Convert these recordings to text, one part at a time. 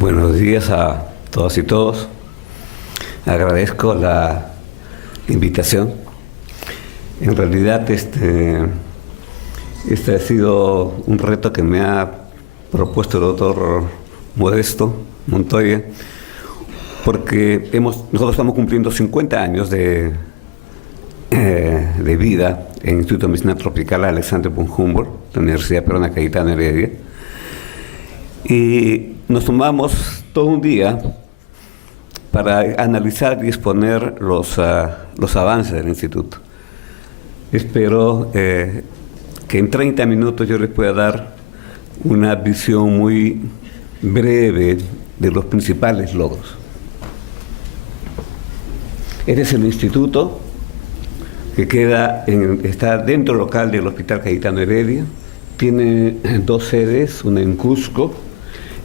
Buenos días a todas y todos. Agradezco la invitación. En realidad este ha sido un reto que me ha propuesto el doctor Modesto Montoya, porque nosotros estamos cumpliendo 50 años de vida en el Instituto de Medicina Tropical Alexander von Humboldt, la Universidad Peruana Cayetano Heredia, y nos tomamos todo un día para analizar y exponer los avances del instituto. Espero que en 30 minutos yo les pueda dar una visión muy breve de los principales logros. Este es el instituto que está dentro del local del Hospital Cayetano Heredia. Tiene dos sedes, una en Cusco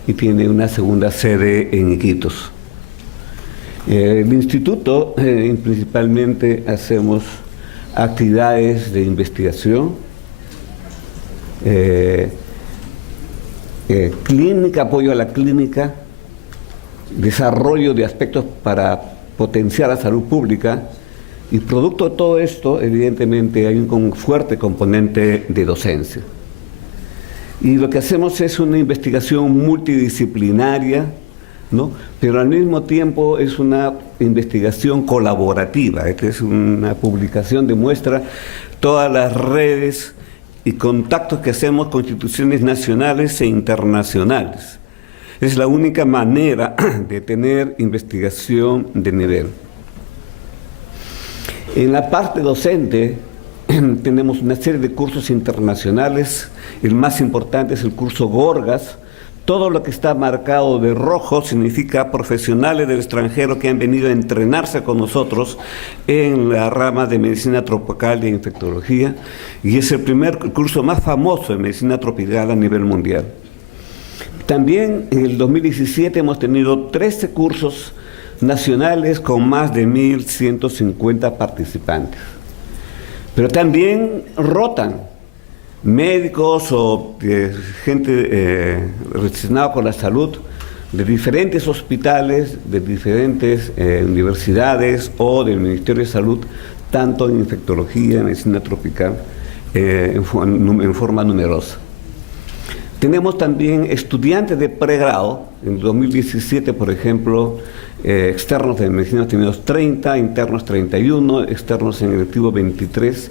y tiene una segunda sede en Iquitos. El instituto principalmente hacemos actividades de investigación, clínica, apoyo a la clínica, desarrollo de aspectos para potenciar la salud pública, y producto de todo esto, evidentemente, hay un fuerte componente de docencia. Y lo que hacemos es una investigación multidisciplinaria, ¿no? Pero al mismo tiempo es una investigación colaborativa. Esta es una publicación, demuestra todas las redes y contactos que hacemos con instituciones nacionales e internacionales. Es la única manera de tener investigación de nivel. En la parte docente tenemos una serie de cursos internacionales. El más importante es el curso Gorgas. Todo lo que está marcado de rojo significa profesionales del extranjero que han venido a entrenarse con nosotros en la rama de medicina tropical y infectología, y es el primer curso más famoso de medicina tropical a nivel mundial. También en el 2017 hemos tenido 13 cursos nacionales con más de 1.150 participantes. Pero también rotan médicos o gente relacionada con la salud de diferentes hospitales, de diferentes universidades o del Ministerio de Salud, tanto en infectología, en medicina tropical, en forma numerosa. Tenemos también estudiantes de pregrado. En 2017, por ejemplo, externos de medicina tenemos 30, internos 31, externos en electivo 23,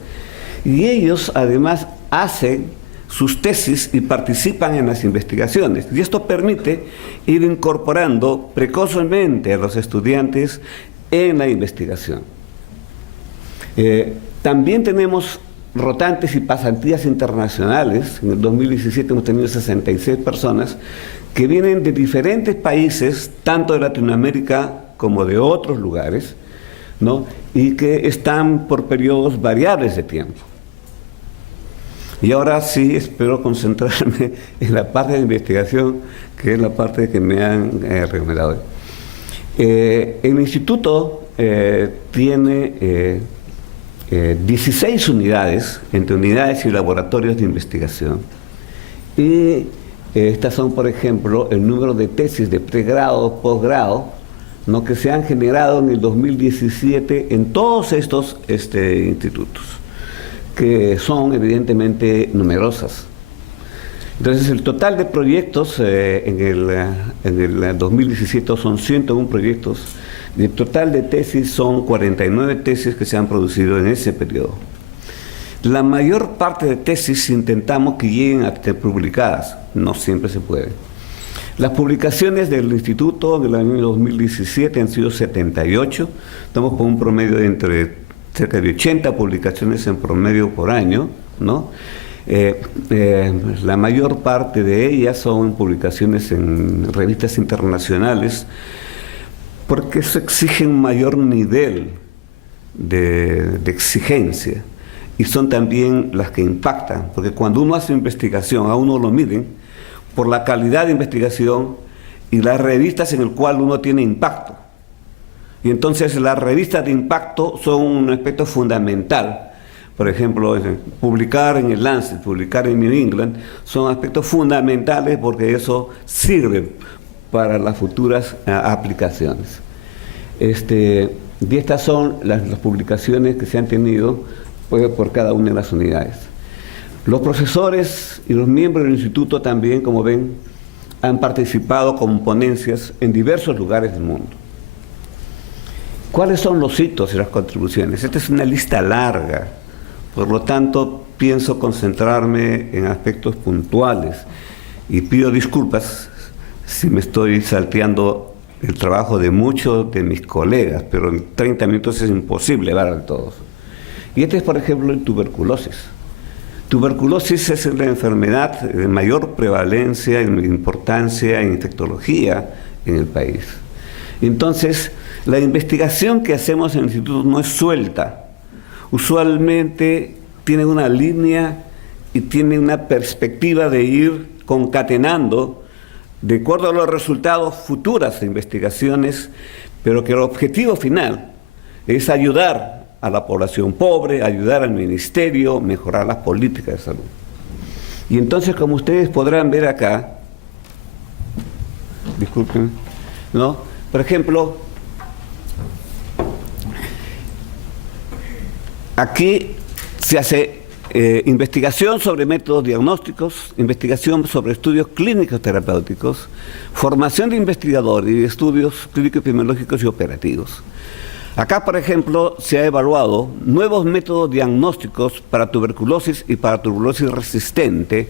y ellos además hacen sus tesis y participan en las investigaciones, y esto permite ir incorporando precozmente a los estudiantes en la investigación. También tenemos rotantes y pasantías internacionales. En el 2017 hemos tenido 66 personas que vienen de diferentes países, tanto de Latinoamérica como de otros lugares, ¿no? Y que están por periodos variables de tiempo. Y ahora sí espero concentrarme en la parte de investigación, que es la parte que me han recomendado. El instituto tiene 16 unidades, entre unidades y laboratorios de investigación. Y estas son, por ejemplo, el número de tesis de pregrado, posgrado, ¿no?, que se han generado en el 2017 en todos estos institutos, que son evidentemente numerosas. Entonces, el total de proyectos en el 2017 son 101 proyectos, y el total de tesis son 49 tesis que se han producido en ese periodo. La mayor parte de tesis intentamos que lleguen a ser publicadas, no siempre se puede. Las publicaciones del instituto del año 2017 han sido 78, estamos con un promedio de entre cerca de 80 publicaciones en promedio por año, ¿no? La mayor parte de ellas son publicaciones en revistas internacionales, porque eso exige un mayor nivel de exigencia, y son también las que impactan, porque cuando uno hace investigación, a uno lo miden por la calidad de investigación y las revistas en las cuales uno tiene impacto. Y entonces las revistas de impacto son un aspecto fundamental. Por ejemplo, publicar en el Lancet, publicar en New England, son aspectos fundamentales, porque eso sirve para las futuras aplicaciones. Y estas son las publicaciones que se han tenido por cada una de las unidades. Los profesores y los miembros del instituto también, como ven, han participado con ponencias en diversos lugares del mundo. ¿Cuáles son los hitos y las contribuciones? Esta es una lista larga, por lo tanto pienso concentrarme en aspectos puntuales y pido disculpas si me estoy salteando el trabajo de muchos de mis colegas, pero en 30 minutos es imposible hablar de todos. Y este es, por ejemplo, el tuberculosis. Tuberculosis es la enfermedad de mayor prevalencia y importancia en infectología en el país. Entonces, la investigación que hacemos en el instituto no es suelta. Usualmente tiene una línea y tiene una perspectiva de ir concatenando de acuerdo a los resultados futuras de investigaciones, pero que el objetivo final es ayudar a la población pobre, ayudar al ministerio, mejorar las políticas de salud. Y entonces, como ustedes podrán ver acá, disculpen, ¿no? Por ejemplo, aquí se hace investigación sobre métodos diagnósticos, investigación sobre estudios clínicos terapéuticos, formación de investigadores y estudios clínicos epidemiológicos y operativos. Acá, por ejemplo, se ha evaluado nuevos métodos diagnósticos para tuberculosis y para tuberculosis resistente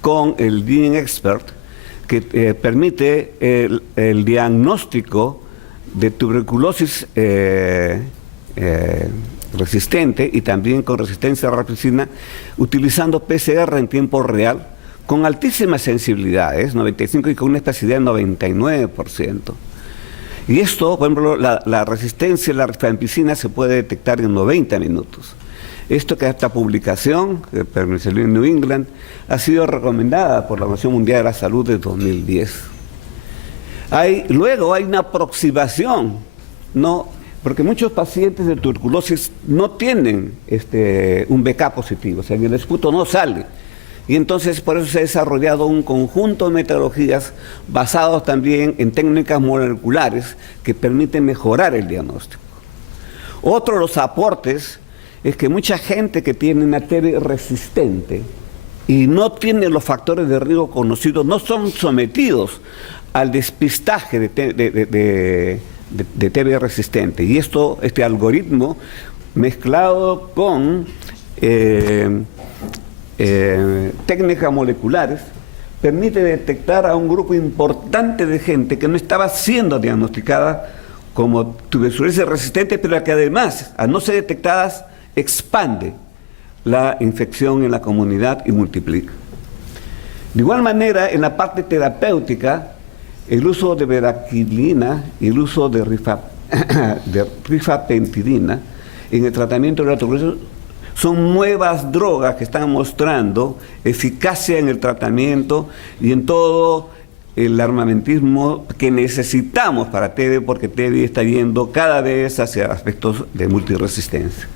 con el GeneXpert, que permite el diagnóstico de tuberculosis resistente y también con resistencia a la rapicina, utilizando PCR en tiempo real, con altísimas sensibilidades, 95 y con una especificidad de 99%. Y esto, por ejemplo, la resistencia a la rifampicina se puede detectar en 90 minutos. Esto que esta publicación, que salió en New England, ha sido recomendada por la Organización Mundial de la Salud de 2010. Luego hay una aproximación, ¿no? Porque muchos pacientes de tuberculosis no tienen un BK positivo, o sea, en el esputo no sale. Y entonces por eso se ha desarrollado un conjunto de metodologías basados también en técnicas moleculares que permiten mejorar el diagnóstico. Otro de los aportes es que mucha gente que tiene una TB resistente y no tiene los factores de riesgo conocidos, no son sometidos al despistaje de TB resistente. Y este algoritmo mezclado con técnicas moleculares permite detectar a un grupo importante de gente que no estaba siendo diagnosticada como tuberculosis resistente, pero que además, al no ser detectadas, expande la infección en la comunidad y multiplica. De igual manera, en la parte terapéutica, el uso de veraquilina y el uso de rifapentidina en el tratamiento de la tuberculosis son nuevas drogas que están mostrando eficacia en el tratamiento y en todo el armamentismo que necesitamos para TB, porque TB está yendo cada vez hacia aspectos de multiresistencia.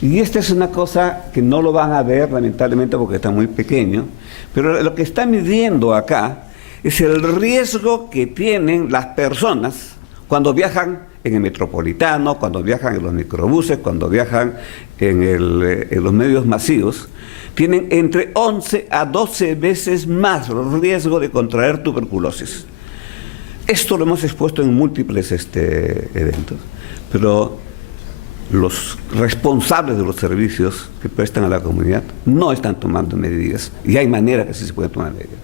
Y esta es una cosa que no lo van a ver, lamentablemente, porque está muy pequeño, pero lo que está midiendo acá es el riesgo que tienen las personas cuando viajan en el metropolitano, cuando viajan en los microbuses, cuando viajan en los medios masivos, tienen entre 11 a 12 veces más riesgo de contraer tuberculosis. Esto lo hemos expuesto en múltiples eventos, pero los responsables de los servicios que prestan a la comunidad no están tomando medidas, y hay manera que sí se puede tomar medidas.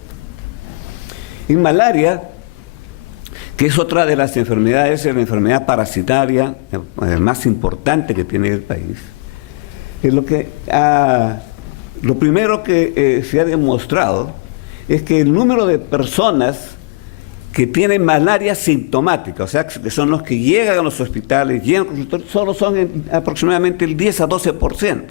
En malaria, que es otra de las enfermedades, es la enfermedad parasitaria más importante que tiene el país. Lo primero que se ha demostrado es que el número de personas que tienen malaria sintomática, o sea, que son los que llegan a los hospitales, solo son aproximadamente el 10 a 12%.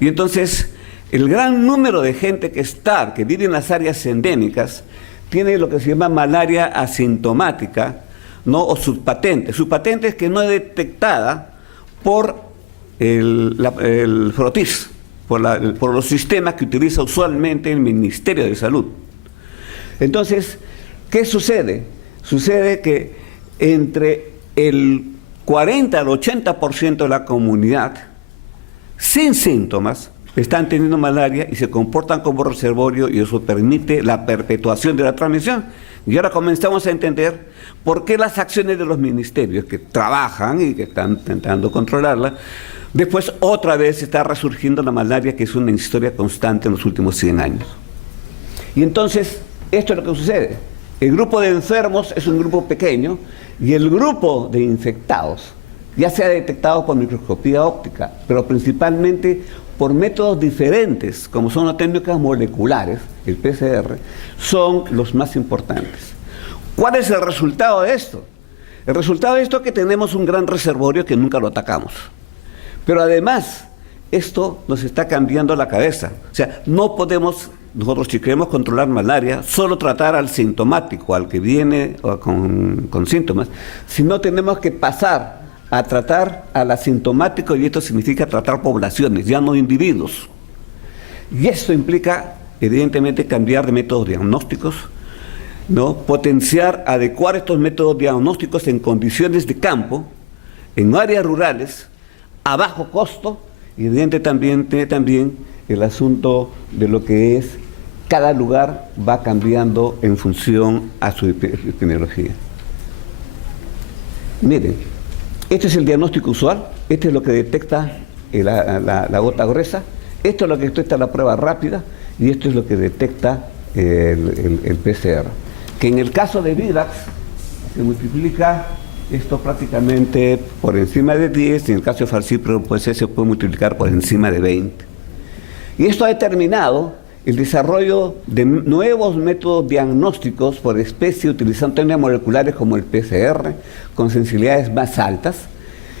Y entonces, el gran número de gente que vive en las áreas endémicas, tiene lo que se llama malaria asintomática, ¿no? O subpatente. Subpatente es que no es detectada por el frotis, por los sistemas que utiliza usualmente el Ministerio de Salud. Entonces, ¿Qué sucede? Sucede que entre el 40 al 80% de la comunidad, sin síntomas, están teniendo malaria y se comportan como reservorio, y eso permite la perpetuación de la transmisión. Y ahora comenzamos a entender por qué las acciones de los ministerios que trabajan y que están intentando controlarla, después otra vez está resurgiendo la malaria, que es una historia constante en los últimos 100 años. Y entonces, esto es lo que sucede. El grupo de enfermos es un grupo pequeño y el grupo de infectados ya se ha detectado por microscopía óptica, pero principalmente por métodos diferentes, como son las técnicas moleculares, el PCR, son los más importantes. ¿Cuál es el resultado de esto? El resultado de esto es que tenemos un gran reservorio que nunca lo atacamos. Pero además, esto nos está cambiando la cabeza. O sea, no podemos, nosotros si queremos controlar malaria, solo tratar al sintomático, al que viene con síntomas, sino tenemos que pasar a tratar al asintomático, y esto significa tratar poblaciones, ya no individuos. Y esto implica, evidentemente, cambiar de métodos diagnósticos, ¿no? Potenciar, adecuar estos métodos diagnósticos en condiciones de campo, en áreas rurales, a bajo costo, y evidentemente también el asunto de lo que es cada lugar va cambiando en función a su epidemiología. Miren, este es el diagnóstico usual, este es lo que detecta la gota gruesa, esto es lo que detecta la prueba rápida, y esto es lo que detecta el PCR. Que en el caso de Vivax se multiplica esto prácticamente por encima de 10, y en el caso de Falcipro pues se puede multiplicar por encima de 20. Y esto ha determinado el desarrollo de nuevos métodos diagnósticos por especie utilizando técnicas moleculares como el PCR, con sensibilidades más altas.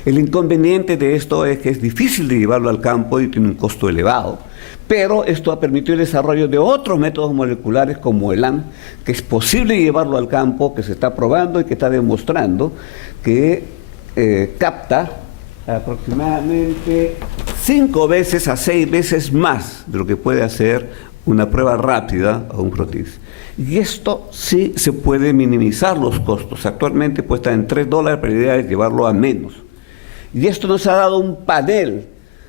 El inconveniente de esto es que es difícil de llevarlo al campo y tiene un costo elevado, pero esto ha permitido el desarrollo de otros métodos moleculares como el LAM, que es posible llevarlo al campo, que se está probando y que está demostrando que capta aproximadamente 5 veces a 6 veces más de lo que puede hacer una prueba rápida o un protis. Y esto sí se puede minimizar los costos. Actualmente cuesta en $3, pero la idea es llevarlo a menos. Y esto nos ha dado un panel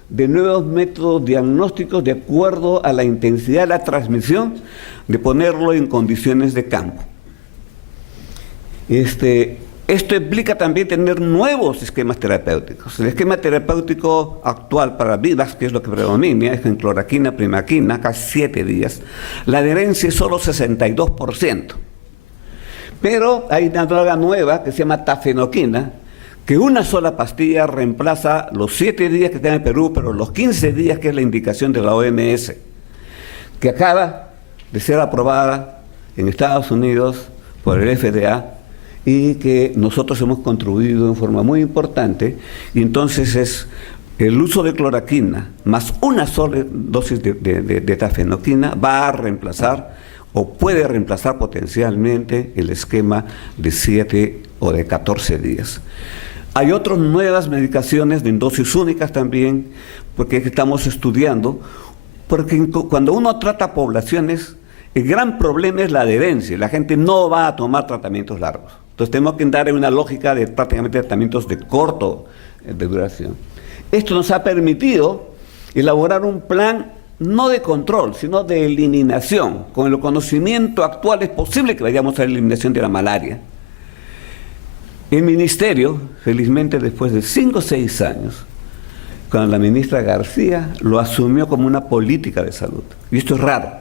de nuevos métodos diagnósticos de acuerdo a la intensidad de la transmisión, de ponerlo en condiciones de campo. Esto implica también tener nuevos esquemas terapéuticos. El esquema terapéutico actual para Vivax, que es lo que predomina, es en cloroquina, primaquina, casi 7 días. La adherencia es solo 62%. Pero hay una droga nueva que se llama tafenoquina, que una sola pastilla reemplaza los 7 días que tiene en Perú, pero los 15 días que es la indicación de la OMS, que acaba de ser aprobada en Estados Unidos por el FDA, y que nosotros hemos contribuido en forma muy importante, y entonces es el uso de cloroquina más una sola dosis de tafenoquina va a reemplazar o puede reemplazar potencialmente el esquema de 7 o de 14 días. Hay otras nuevas medicaciones de dosis únicas también, porque estamos estudiando, porque cuando uno trata poblaciones, el gran problema es la adherencia, la gente no va a tomar tratamientos largos. Entonces tenemos que dar en una lógica de prácticamente tratamientos de corto de duración. Esto nos ha permitido elaborar un plan no de control, sino de eliminación. Con el conocimiento actual es posible que vayamos a la eliminación de la malaria. El ministerio, felizmente después de 5 o 6 años, cuando la ministra García lo asumió como una política de salud. Y esto es raro,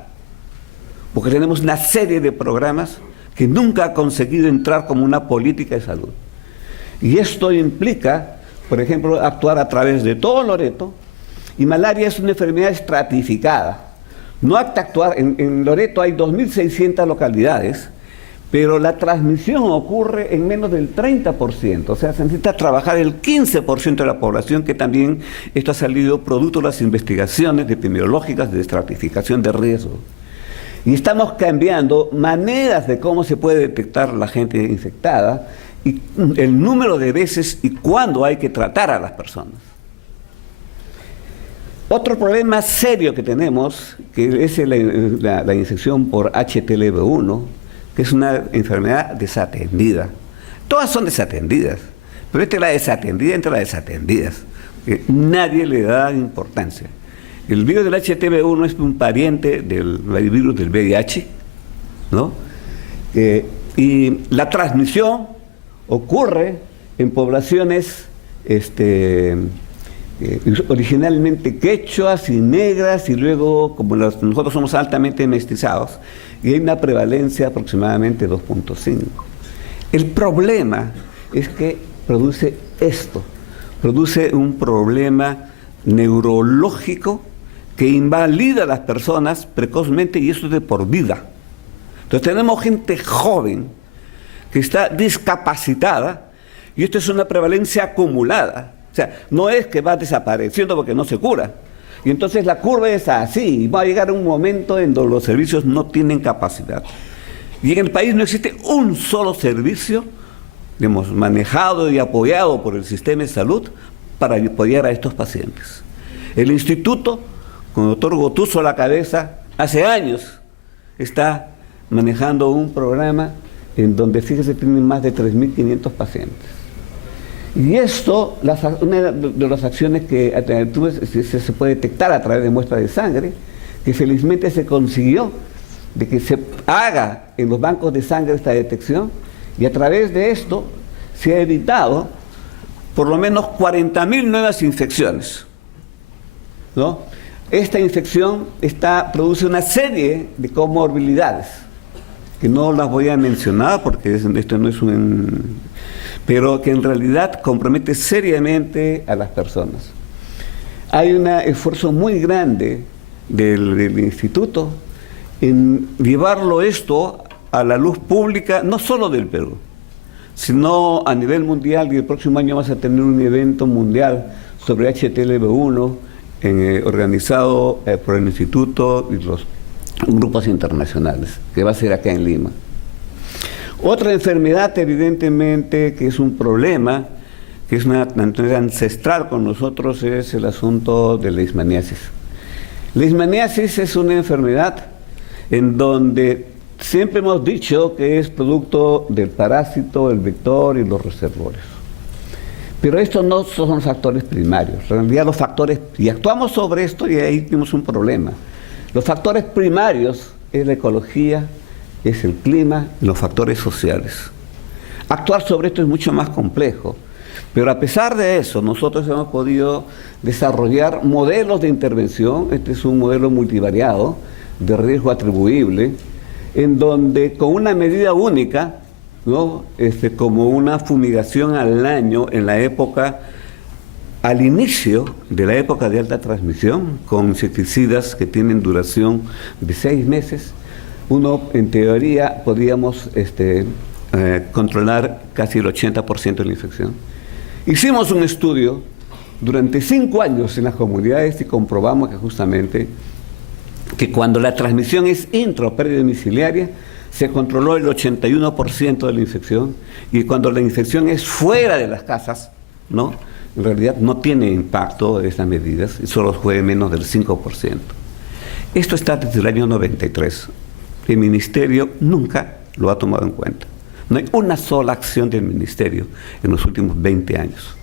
porque tenemos una serie de programas que nunca ha conseguido entrar como una política de salud. Y esto implica, por ejemplo, actuar a través de todo Loreto, y malaria es una enfermedad estratificada. No hay que actuar, en Loreto hay 2.600 localidades, pero la transmisión ocurre en menos del 30%, o sea, se necesita trabajar el 15% de la población, que también esto ha salido producto de las investigaciones epidemiológicas de estratificación de riesgo. Y estamos cambiando maneras de cómo se puede detectar la gente infectada y el número de veces y cuándo hay que tratar a las personas. Otro problema serio que tenemos, que es la infección por HTLV1, que es una enfermedad desatendida. Todas son desatendidas, pero esta es la desatendida entre las desatendidas, que nadie le da importancia. El virus del HTV1 es un pariente del virus del VIH, ¿no? Y la transmisión ocurre en poblaciones originalmente quechuas y negras, y luego, como nosotros somos altamente mestizados, y hay una prevalencia aproximadamente 2.5. El problema es que produce esto, produce un problema neurológico que invalida a las personas precozmente, y eso es de por vida. Entonces tenemos gente joven que está discapacitada, y esto es una prevalencia acumulada. O sea, no es que va desapareciendo porque no se cura. Y entonces la curva es así, y va a llegar un momento en donde los servicios no tienen capacidad. Y en el país no existe un solo servicio, digamos, manejado y apoyado por el sistema de salud para apoyar a estos pacientes. El instituto, con el doctor Gotuso a la cabeza, hace años está manejando un programa en donde, fíjese, tienen más de 3.500 pacientes. Y esto, una de las acciones que se puede detectar a través de muestras de sangre, que felizmente se consiguió, de que se haga en los bancos de sangre esta detección, y a través de esto se ha evitado por lo menos 40.000 nuevas infecciones, ¿no? Esta infección produce una serie de comorbilidades, que no las voy a mencionar porque esto no es pero que en realidad compromete seriamente a las personas. Hay un esfuerzo muy grande del instituto en llevarlo esto a la luz pública, no solo del Perú, sino a nivel mundial, y el próximo año vamos a tener un evento mundial sobre HTLV1 organizado por el instituto y los grupos internacionales, que va a ser acá en Lima. Otra enfermedad, evidentemente, que es un problema, que es una enfermedad ancestral con nosotros, es el asunto de la leishmaniasis. La leishmaniasis es una enfermedad en donde siempre hemos dicho que es producto del parásito, el vector y los reservorios. Pero estos no son factores primarios. En realidad los factores, y actuamos sobre esto y ahí tenemos un problema. Los factores primarios es la ecología, es el clima y los factores sociales. Actuar sobre esto es mucho más complejo, pero a pesar de eso, nosotros hemos podido desarrollar modelos de intervención. Este es un modelo multivariado de riesgo atribuible, en donde con una medida única, ¿no? Como una fumigación al año en la época, al inicio de la época de alta transmisión, con insecticidas que tienen duración de 6 meses, en teoría podríamos controlar casi el 80% de la infección. Hicimos un estudio durante 5 años en las comunidades y comprobamos que justamente que cuando la transmisión es intra o pérdida domiciliaria, se controló el 81% de la infección, y cuando la infección es fuera de las casas, ¿no? En realidad no tiene impacto estas medidas, y solo fue menos del 5%. Esto está desde el año 93. El Ministerio nunca lo ha tomado en cuenta. No hay una sola acción del Ministerio en los últimos 20 años.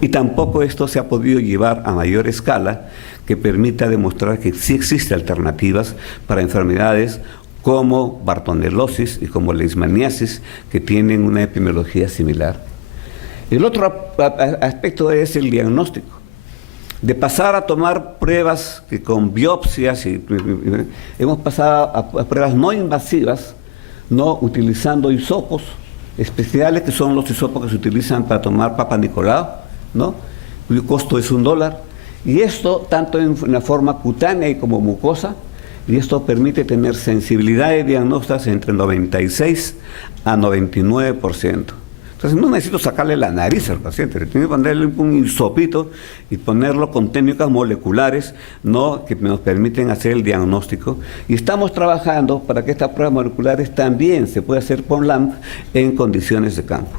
Y tampoco esto se ha podido llevar a mayor escala que permita demostrar que sí existen alternativas para enfermedades como bartonelosis y como leishmaniasis, que tienen una epidemiología similar. El otro aspecto es el diagnóstico. De pasar a tomar pruebas que con biopsias, hemos pasado a pruebas no invasivas, no utilizando hisopos especiales, que son los hisopos que se utilizan para tomar Papa Nicolau, ¿no? Cuyo costo es $1. Y esto tanto en la forma cutánea y como mucosa, y esto permite tener sensibilidad de diagnósticos entre 96 a 99%. Entonces no necesito sacarle la nariz al paciente, tengo que ponerle un hisopito y ponerlo con técnicas moleculares, ¿no?, que nos permiten hacer el diagnóstico. Y estamos trabajando para que estas pruebas moleculares también se puedan hacer con LAMP en condiciones de campo.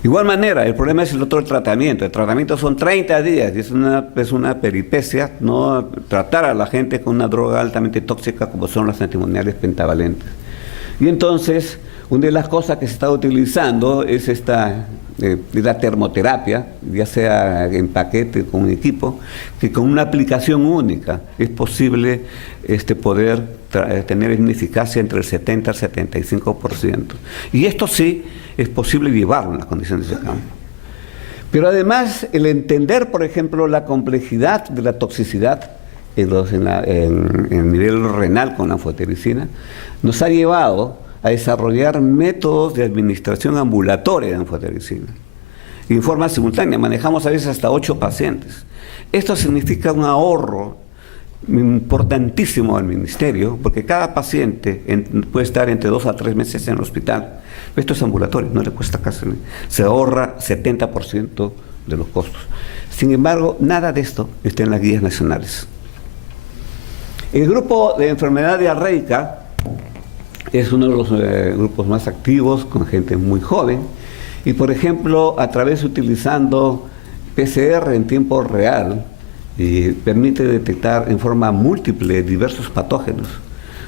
De igual manera, el problema es el otro tratamiento. El tratamiento son 30 días y es una peripecia, ¿no?, tratar a la gente con una droga altamente tóxica como son las antimoniales pentavalentes. Y entonces, una de las cosas que se está utilizando es la termoterapia, ya sea en paquete con un equipo, que con una aplicación única es posible poder tener una eficacia entre el 70 al 75%. Y esto sí es posible llevarlo en las condiciones de campo. Pero además, el entender, por ejemplo, la complejidad de la toxicidad en el nivel renal con la anfotericina, nos ha llevado a desarrollar métodos de administración ambulatoria de anfotericina. Y en forma simultánea, manejamos a veces hasta 8 pacientes. Esto significa un ahorro importantísimo al ministerio, porque cada paciente puede estar entre 2 a 3 meses en el hospital. Esto es ambulatorio, no le cuesta casi, se ahorra 70% de los costos. Sin embargo, nada de esto está en las guías nacionales. El grupo de enfermedad diarreica es uno de los grupos más activos, con gente muy joven, y por ejemplo, utilizando PCR en tiempo real, permite detectar en forma múltiple diversos patógenos.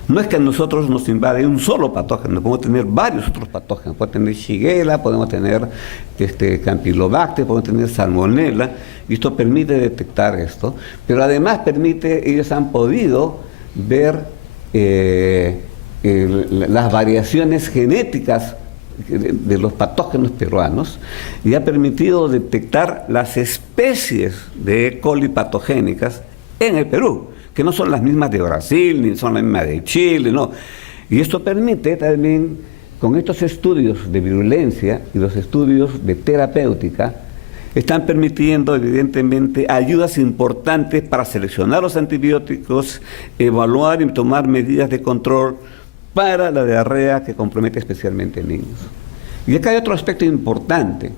No es que a nosotros nos invade un solo patógeno, podemos tener varios otros patógenos, podemos tener Shigella, podemos tener Campylobacter, podemos tener Salmonella, y esto permite detectar esto, pero además ellos han podido ver las variaciones genéticas de los patógenos peruanos y ha permitido detectar las especies de E. coli patogénicas en el Perú, que no son las mismas de Brasil, ni son las mismas de Chile, no. Y esto permite también, con estos estudios de virulencia y los estudios de terapéutica, están permitiendo evidentemente ayudas importantes para seleccionar los antibióticos, evaluar y tomar medidas de control para la diarrea que compromete especialmente a niños. Y acá hay otro aspecto importante.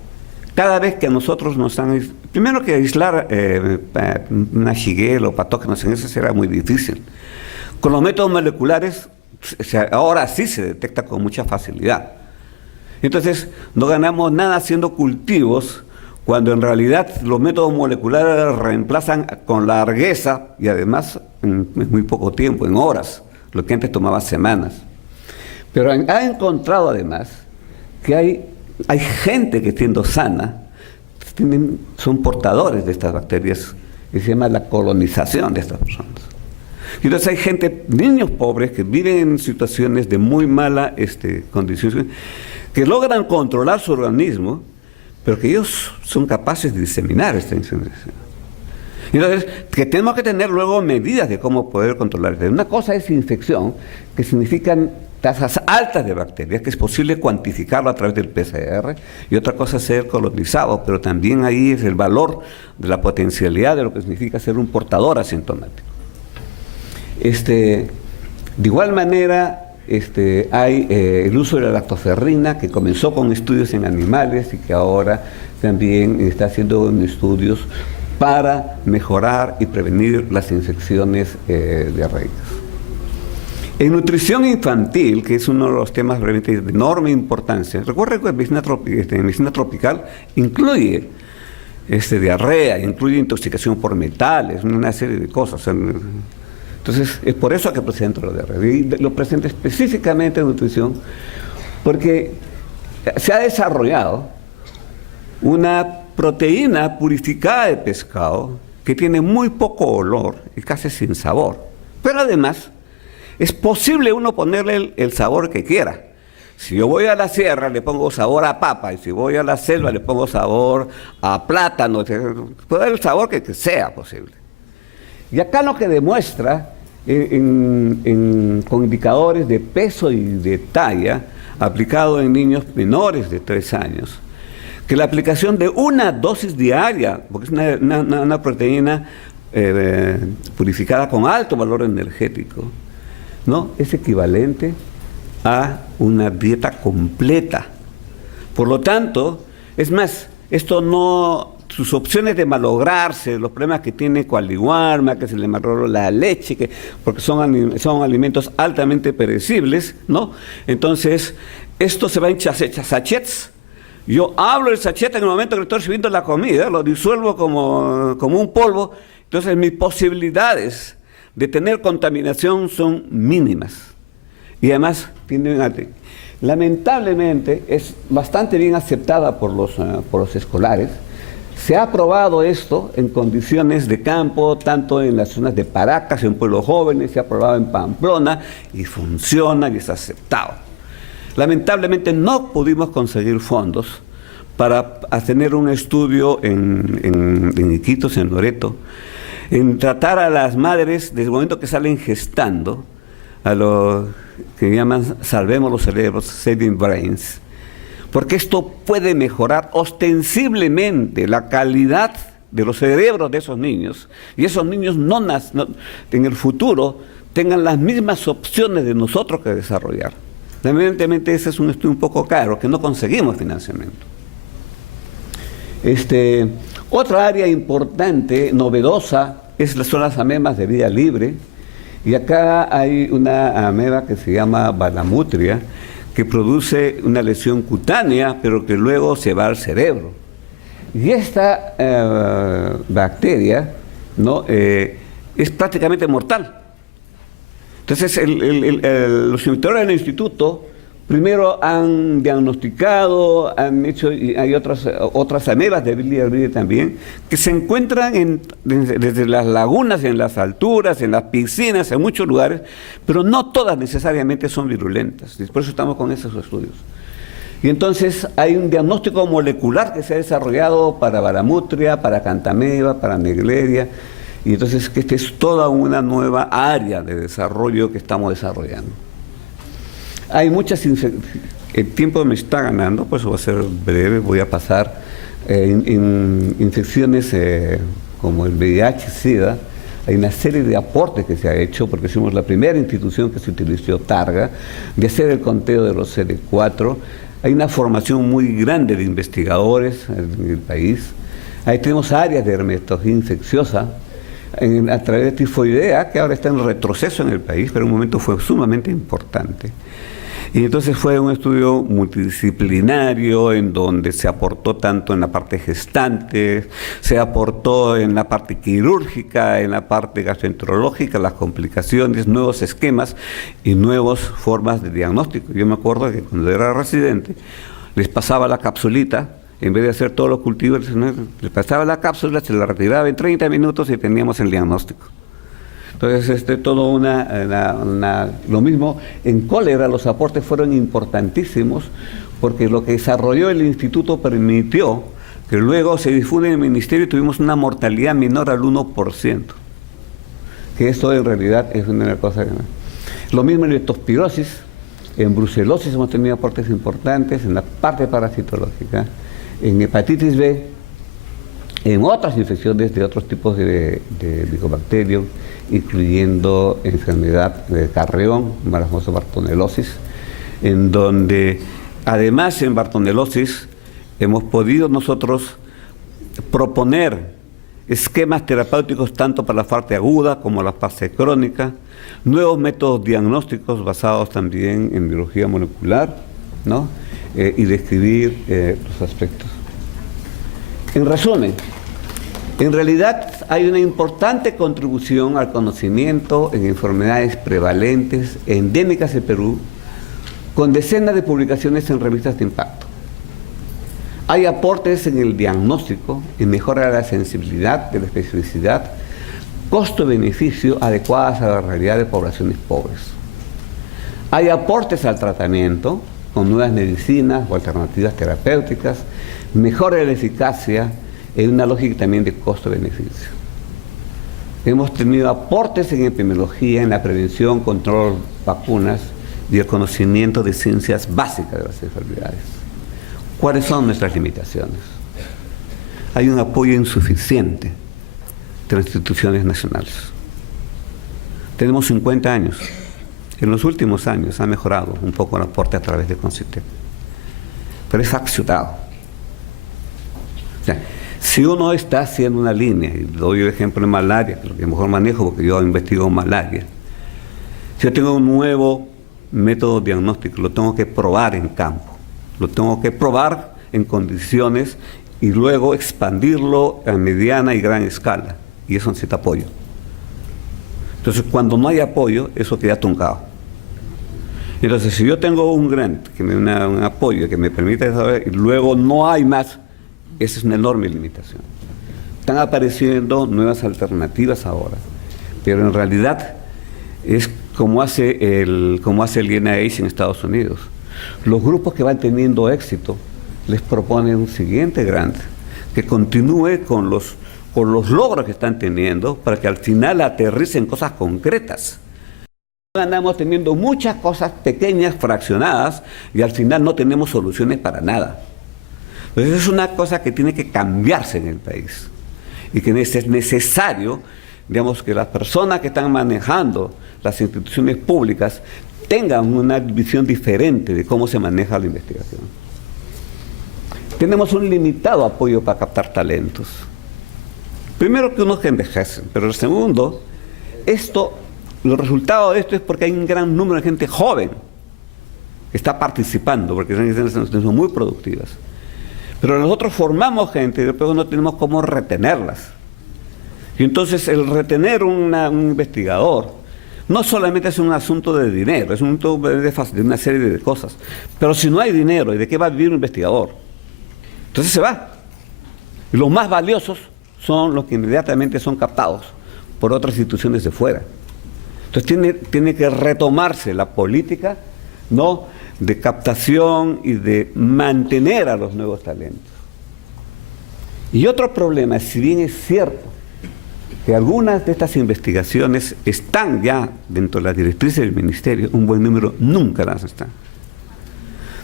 Cada vez que a nosotros nos han... Primero que aislar una Shigella o patógenos en eso será muy difícil. Con los métodos moleculares, ahora sí se detecta con mucha facilidad. Entonces, no ganamos nada haciendo cultivos cuando en realidad los métodos moleculares reemplazan con largueza y además en muy poco tiempo, en horas, lo que antes tomaba semanas. Pero ha encontrado además que hay gente que siendo sana, son portadores de estas bacterias, y se llama la colonización de estas personas. Y entonces hay gente, niños pobres, que viven en situaciones de muy mala condición, que logran controlar su organismo, pero que ellos son capaces de diseminar esta infección. Entonces, que tenemos que tener luego medidas de cómo poder controlar. Una cosa es infección, que significan tasas altas de bacterias, que es posible cuantificarlo a través del PCR, y otra cosa es ser colonizado, pero también ahí es el valor de la potencialidad de lo que significa ser un portador asintomático. De igual manera, hay el uso de la lactoferrina, que comenzó con estudios en animales y que ahora también está haciendo estudios para mejorar y prevenir las infecciones diarreicas. En nutrición infantil, que es uno de los temas realmente de enorme importancia, recuerden que en medicina tropical incluye diarrea, incluye intoxicación por metales, una serie de cosas. Entonces, es por eso que presento la diarrea. Y lo presento específicamente en nutrición, porque se ha desarrollado una proteína purificada de pescado que tiene muy poco olor y casi sin sabor. Pero además, es posible uno ponerle el sabor que quiera. Si yo voy a la sierra, le pongo sabor a papa, y si voy a la selva, le pongo sabor a plátano. Puede dar el sabor que sea posible. Y acá lo que demuestra, con indicadores de peso y de talla, aplicado en niños menores de 3 años, que la aplicación de una dosis diaria, porque es una proteína purificada con alto valor energético, ¿no?, es equivalente a una dieta completa. Por lo tanto, es más, sus opciones de malograrse, los problemas que tiene Coaliguarma, que se le malogró la leche, porque son alimentos altamente perecibles, ¿no? Entonces, esto se va en sachets. Yo abro el sachet en el momento que estoy sirviendo la comida, lo disuelvo como un polvo, entonces mis posibilidades de tener contaminación son mínimas. y además tiene lamentablemente es bastante bien aceptada por los escolares. Se ha probado esto en condiciones de campo, tanto en las zonas de Paracas, en pueblos jóvenes, se ha probado en Pamplona y funciona y es aceptado. Lamentablemente no pudimos conseguir fondos para tener un estudio en Iquitos, en Loreto, en tratar a las madres desde el momento que salen gestando, a lo que llaman salvemos los cerebros, saving brains, porque esto puede mejorar ostensiblemente la calidad de los cerebros de esos niños, y esos niños en el futuro tengan las mismas opciones de nosotros que desarrollar. Evidentemente ese es un estudio un poco caro, que no conseguimos financiamiento. Otra área importante, novedosa, son las amemas de vida libre, y acá hay una ameba que se llama Balamutria, que produce una lesión cutánea, pero que luego se va al cerebro. Y esta bacteria, ¿no? Es prácticamente mortal. Entonces, los investigadores del instituto primero han diagnosticado, han hecho, y hay otras amebas de vida libre también, que se encuentran desde las lagunas, en las alturas, en las piscinas, en muchos lugares, pero no todas necesariamente son virulentas. Y por eso estamos con esos estudios. Y entonces hay un diagnóstico molecular que se ha desarrollado para Balamutria, para Cantameba, para Negleria, y entonces que esta es toda una nueva área de desarrollo que estamos desarrollando. Hay muchas el tiempo me está ganando, pues va a ser breve, voy a pasar en infecciones como el VIH-Sida. Hay una serie de aportes que se ha hecho, porque somos la primera institución que se utilizó Targa, de hacer el conteo de los CD4. Hay una formación muy grande de investigadores en el país. Ahí tenemos áreas de dermatología infecciosa, a través de tifoidea, que ahora está en retroceso en el país, pero en un momento fue sumamente importante. Y entonces fue un estudio multidisciplinario en donde se aportó tanto en la parte gestante, se aportó en la parte quirúrgica, en la parte gastroenterológica, las complicaciones, nuevos esquemas y nuevas formas de diagnóstico. Yo me acuerdo que cuando era residente les pasaba la capsulita, en vez de hacer todos los cultivos, les pasaba la cápsula, se la retiraba en 30 minutos y teníamos el diagnóstico. Entonces, todo lo mismo, en cólera los aportes fueron importantísimos, porque lo que desarrolló el instituto permitió que luego se difunda en el ministerio y tuvimos una mortalidad menor al 1%. Que esto en realidad es una cosa que... Lo mismo en leptospirosis, en brucelosis hemos tenido aportes importantes, en la parte parasitológica, en hepatitis B, en otras infecciones de otros tipos de micobacterios, incluyendo enfermedad de Carrión, marasmoso-bartonelosis, en donde además en bartonelosis hemos podido nosotros proponer esquemas terapéuticos tanto para la fase aguda como la fase crónica, nuevos métodos diagnósticos basados también en biología molecular, ¿no? Y describir los aspectos. En resumen, en realidad hay una importante contribución al conocimiento en enfermedades prevalentes, endémicas de Perú, con decenas de publicaciones en revistas de impacto. Hay aportes en el diagnóstico, en mejora de la sensibilidad, de la especificidad, costo-beneficio adecuadas a la realidad de poblaciones pobres. Hay aportes al tratamiento, con nuevas medicinas o alternativas terapéuticas, mejora de la eficacia en una lógica también de costo-beneficio. Hemos tenido aportes en epidemiología, en la prevención, control, vacunas y el conocimiento de ciencias básicas de las enfermedades. ¿Cuáles son nuestras limitaciones? Hay un apoyo insuficiente de las instituciones nacionales. Tenemos 50 años. En los últimos años ha mejorado un poco el aporte a través de CONCITEP, pero es accionado. O sea, si uno está haciendo una línea, y doy el ejemplo en malaria, que es lo que mejor manejo porque yo investigo malaria, si yo tengo un nuevo método diagnóstico, lo tengo que probar en campo, lo tengo que probar en condiciones y luego expandirlo a mediana y gran escala, y eso necesita apoyo. Entonces, cuando no hay apoyo, eso queda truncado. Entonces, si yo tengo un grant, un apoyo que me permite saber, y luego no hay más, esa es una enorme limitación. Están apareciendo nuevas alternativas ahora, pero en realidad es como hace el NIH en Estados Unidos. Los grupos que van teniendo éxito les proponen un siguiente grant que continúe con los logros que están teniendo para que al final aterricen cosas concretas. Andamos teniendo muchas cosas pequeñas, fraccionadas, y al final no tenemos soluciones para nada. Entonces es una cosa que tiene que cambiarse en el país y que es necesario, digamos, que las personas que están manejando las instituciones públicas tengan una visión diferente de cómo se maneja la investigación. Tenemos un limitado apoyo para captar talentos. Primero, que unos que envejecen, pero el segundo, los resultados de esto es porque hay un gran número de gente joven que está participando, porque son muy productivas. Pero nosotros formamos gente y después no tenemos cómo retenerlas. Y entonces el retener un investigador no solamente es un asunto de dinero, es un asunto de una serie de cosas. Pero si no hay dinero, ¿y de qué va a vivir un investigador? Entonces se va. Y los más valiosos son los que inmediatamente son captados por otras instituciones de fuera. Entonces tiene que retomarse la política, ¿no?, de captación y de mantener a los nuevos talentos. Y otro problema, si bien es cierto que algunas de estas investigaciones están ya dentro de las directrices del ministerio, un buen número nunca las están.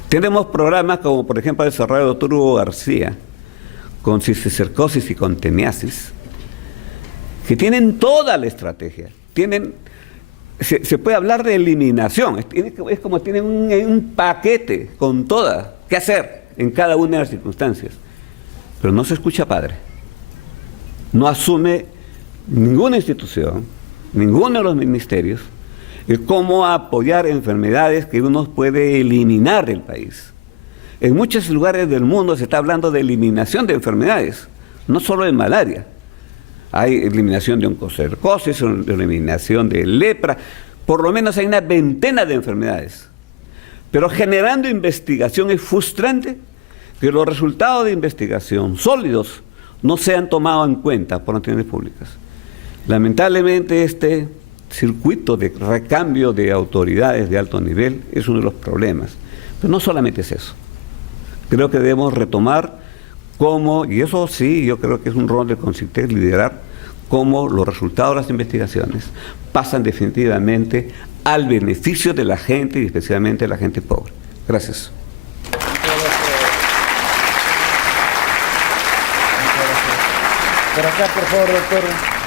Tenemos programas como, por ejemplo, el desarrollo del doctor Hugo García, con cisticercosis y con teniasis, que tienen toda la estrategia, se puede hablar de eliminación, es como tienen un paquete con todas, qué hacer en cada una de las circunstancias, pero no se escucha padre, no asume ninguna institución, ninguno de los ministerios, el cómo apoyar enfermedades que uno puede eliminar del país. En muchos lugares del mundo se está hablando de eliminación de enfermedades, no solo de malaria. Hay eliminación de oncocercosis, eliminación de lepra, por lo menos hay una veintena de enfermedades. Pero generando investigación es frustrante que los resultados de investigación sólidos no sean tomados en cuenta por entidades públicas. Lamentablemente este circuito de recambio de autoridades de alto nivel es uno de los problemas. Pero no solamente es eso. Creo que debemos retomar cómo, y eso sí, yo creo que es un rol de CONCITEC liderar, cómo los resultados de las investigaciones pasan definitivamente al beneficio de la gente y especialmente de la gente pobre. Gracias. Por acá, por favor, doctor.